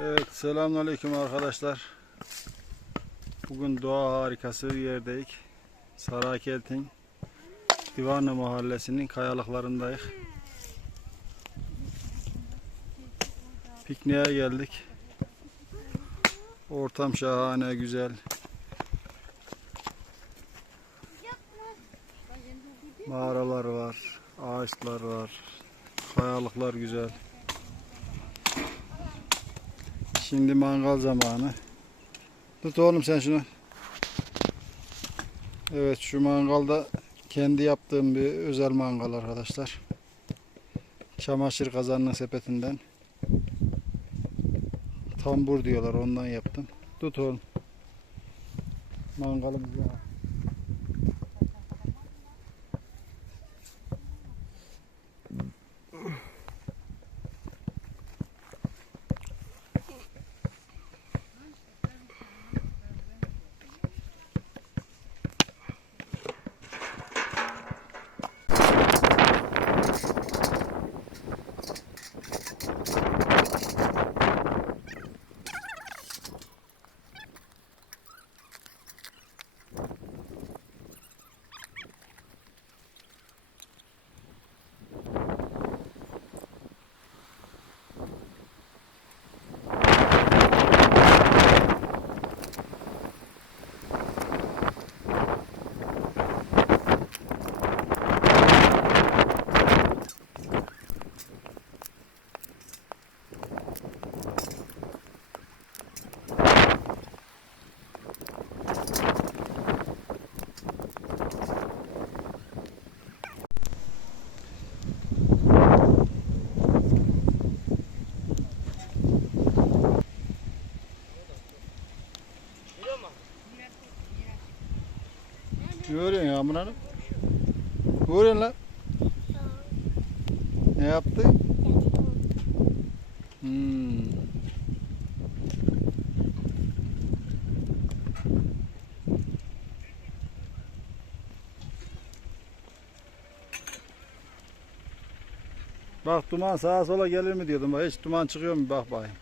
Evet, selamünaleyküm arkadaşlar. Bugün doğa harikası bir yerdeyiz. Sarakeltin Divanlı Mahallesi'nin kayalıklarındayız. Pikniğe geldik. Ortam şahane, güzel. Mağaralar var, ağaçlar var, kayalıklar güzel. Şimdi mangal zamanı. Tut oğlum sen şunu. Evet şu mangalda kendi yaptığım bir özel mangal arkadaşlar. Çamaşır kazanının sepetinden. Tambur diyorlar ondan yaptım. Tut oğlum. Mangalımız ya. Ne Yağmur Hanım? Ne örüyorsun lan? Ne yaptı? Hmm. Bak duman sağa sola gelir mi diyordum. Hiç duman çıkıyor mu bak bakayım.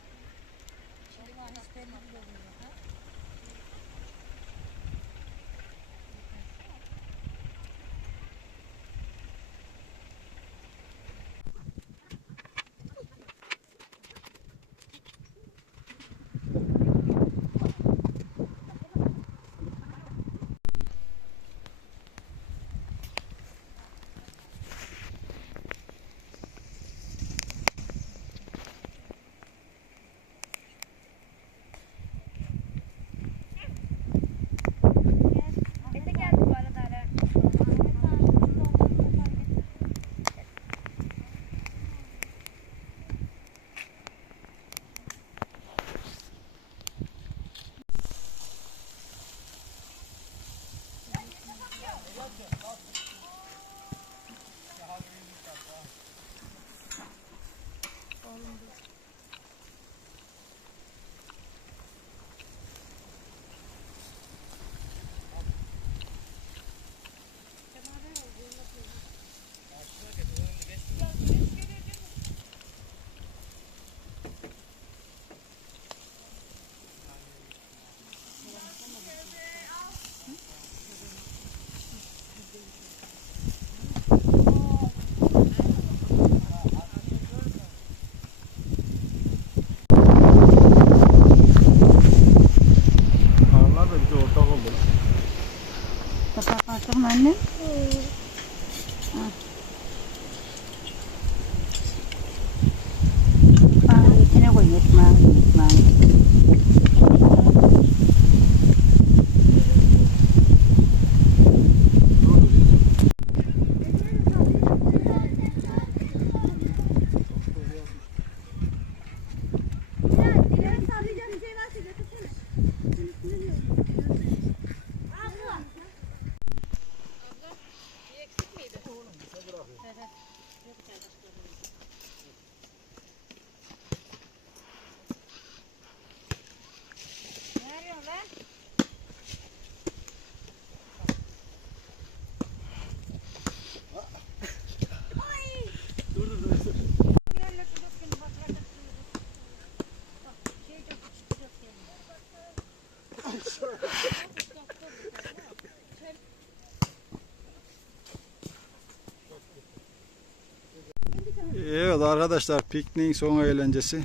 Arkadaşlar pikniğin son eğlencesi.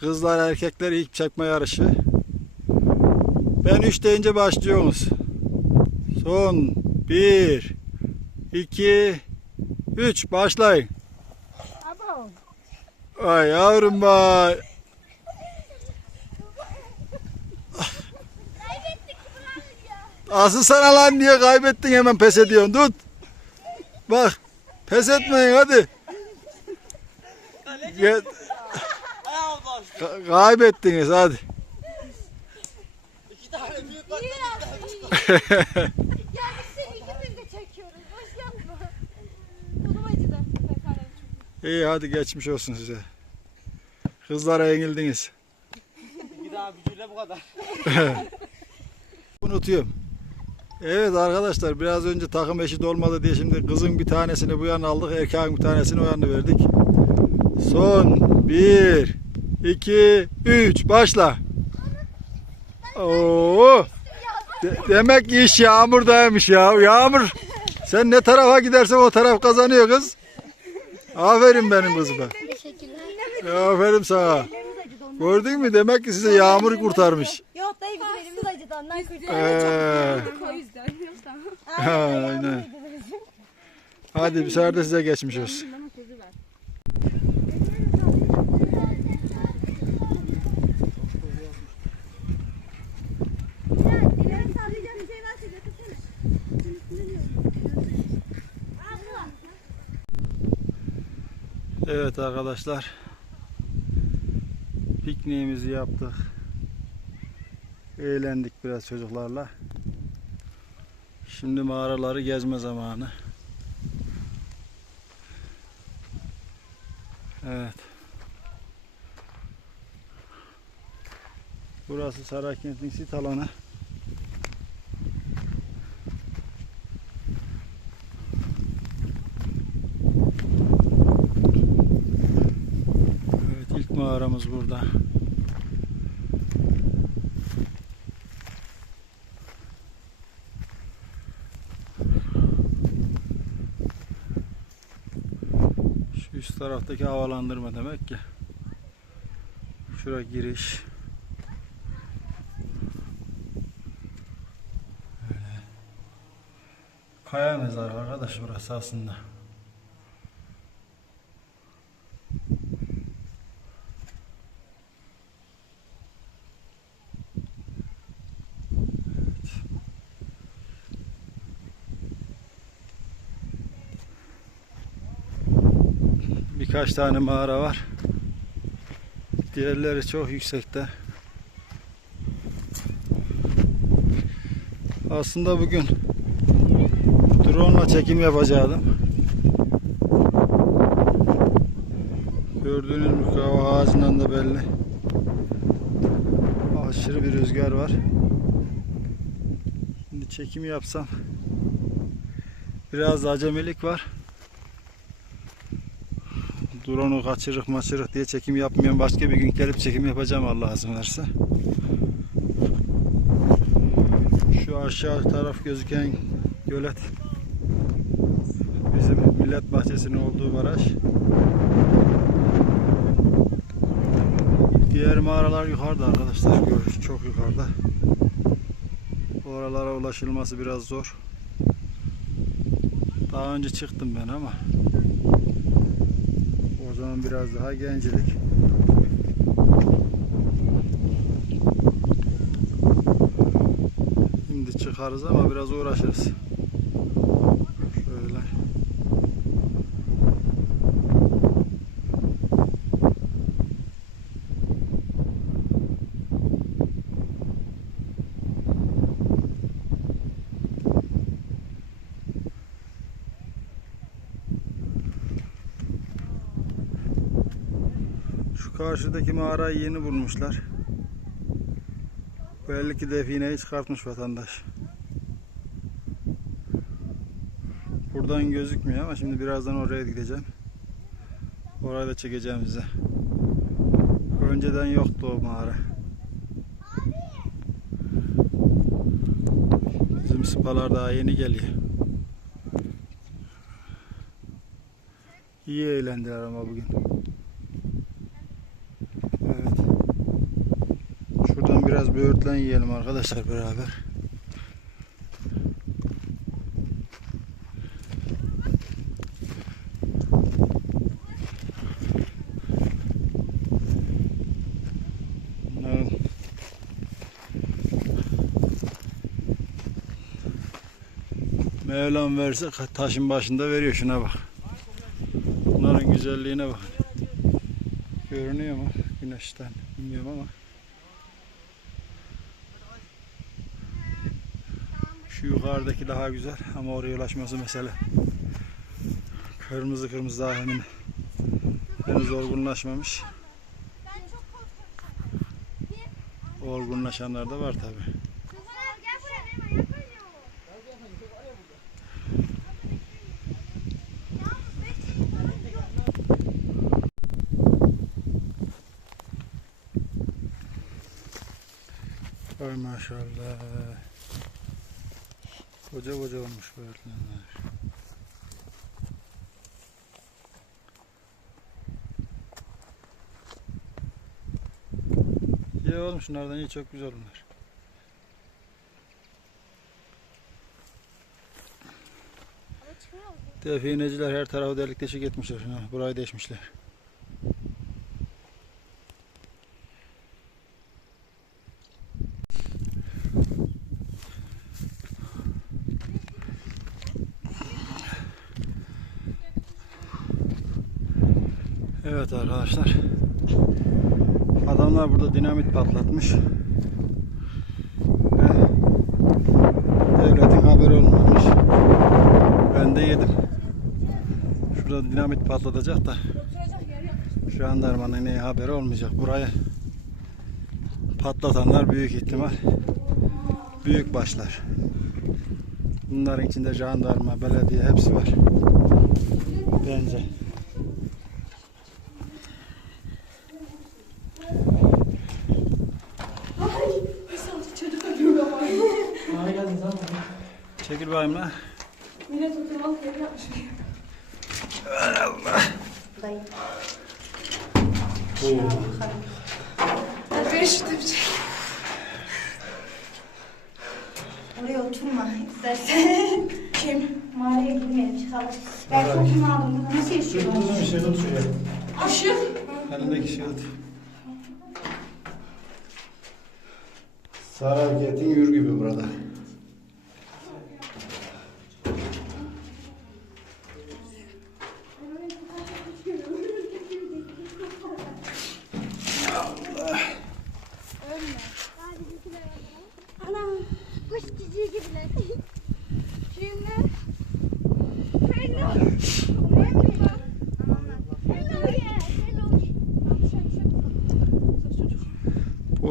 Kızlar erkekler ilk çekme yarışı. Ben 3 deyince başlıyorsunuz. Son 1 2 3 başlayın. Ay yavrum ya. Asıl sana lan niye kaybettin hemen pes ediyorsun tut. Bak pes etmeyin hadi. Ka- kaybettiniz hadi. İyi yaptın. ya biz seni ikimiz de çekiyoruz. Boş yapma. Kolum acıdı. İyi hadi geçmiş olsun size. Kızlara yenildiniz. Bir daha gücüyle bu kadar. Unutuyorum. Evet arkadaşlar biraz önce takım eşit olmadı diye şimdi kızın bir tanesini bu yana aldık. Erkeğin bir tanesini o yana verdik. Son 1 2 3 başla. Oo! De- demek iş yağmurdaymış ya. Yağmur. Sen ne tarafa gidersen o taraf kazanıyor kız. Aferin benim kızıma. Aferin sana. Gördün mü? Demek ki size yağmur kurtarmış. Yok dayı bizim elimiz acıdı ondan kurtulduk. Ee, O yüzden. aynen. Hadi bir sefer de size geçmiş olsun. Evet arkadaşlar. Pikniğimizi yaptık. Eğlendik biraz çocuklarla. Şimdi mağaraları gezme zamanı. Evet. Burası Saraykent'in sit alanı. Evet ilk mağaramız burada. Şu üst taraftaki havalandırma demek ki. Şura giriş. Öyle. Kaya mezarı arkadaş burası aslında. Birkaç tane mağara var. Diğerleri çok yüksekte. Aslında bugün drone ile çekim yapacaktım. Gördüğünüz hava ağacından da belli. Aşırı bir rüzgar var. Şimdi çekim yapsam biraz acemilik var. Drone'u kaçırık maçırık diye çekim yapmayan başka bir gün gelip çekim yapacağım Allah izin verirse. Şu aşağı taraf gözüken gölet bizim millet bahçesinin olduğu baraj. Diğer mağaralar yukarıda arkadaşlar. Çok yukarıda. Oralara ulaşılması biraz zor. Daha önce çıktım ben ama zaman biraz daha gencilik. Şimdi çıkarız ama biraz uğraşırız. Karşıdaki mağarayı yeni bulmuşlar. Belli ki defineyi çıkartmış vatandaş. Buradan gözükmüyor ama şimdi birazdan oraya gideceğim. Orayı da çekeceğim size. Önceden yoktu o mağara. Bizim spalar daha yeni geliyor. İyi eğlendiler ama bugün. Evet. Şuradan biraz böğürtlen yiyelim arkadaşlar beraber. Mevlam verse taşın başında veriyor şuna bak. Bunların güzelliğine bak. Görünüyor mu güneşten bilmiyorum ama. Şu yukarıdaki daha güzel ama oraya ulaşması mesele. Kırmızı kırmızı daha hemen henüz olgunlaşmamış. Olgunlaşanlar da var tabi. Kızlar gel buraya benim ayak oynuyor. Ya beş falan yok. Ay maşallah. Koca koca olmuş bu örtlenler. İyi oğlum şunlardan iyi çok güzel bunlar. Defineciler her tarafı delik deşik etmişler. Burayı deşmişler. Evet arkadaşlar. Adamlar burada dinamit patlatmış. Ve devletin haberi olmamış. Ben de yedim. Şurada dinamit patlatacak da jandarmanın ne haberi olmayacak. Burayı patlatanlar büyük ihtimal büyük başlar. Bunların içinde jandarma, belediye hepsi var. Bence. Çekil bakayım lan. Oraya oturma istersen. Kim? Mağaraya girmeyelim çıkalım. Ben kokumu aldım. Burada nasıl yaşıyorlar? Şerit suya. Aşık. Elindeki şerit. Sarı hareketin yür gibi burada.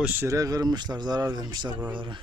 Boş yere kırmışlar, zarar vermişler buralara.